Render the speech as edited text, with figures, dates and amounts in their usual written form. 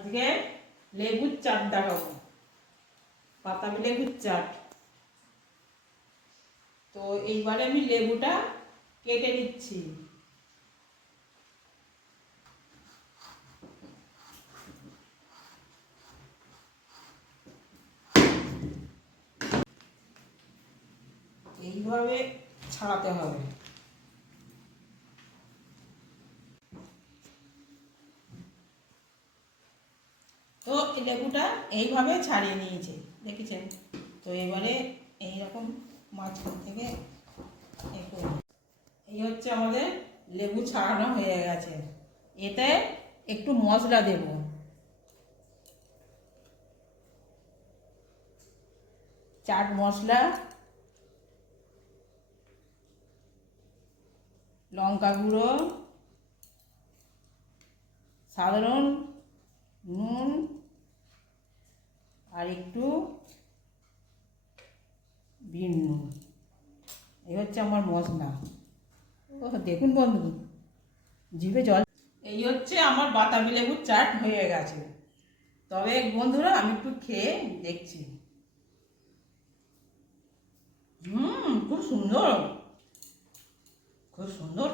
আজকে লেবুর চাট দেখাবো, বাতাবি লেবুর চাট। তো এইবারে আমি লেবুটা কেটে নিচ্ছি। এইভাবে ছাড়াতে হবে। তো লেবুটা এইভাবে ছাড়িয়ে নিয়েছে, দেখেছেন তো। এবারে এইরকম মাঝখান থেকে এই হচ্ছে আমাদের লেবু ছাড়ানো হয়ে গেছে। এতে একটু মশলা দেব। চাট মশলা, লঙ্কা গুঁড়ো, সাধারণ নুন আর একটু বিন নুন। এই হচ্ছে আমার মশলা। ও দেখুন বন্ধু, জিভে জল। এই হচ্ছে আমার বাতাবি লেবুর চাট হয়ে গেছে। তবে বন্ধুরা আমি একটু খেয়ে দেখছি। খুব সুন্দর, খুব সুন্দর।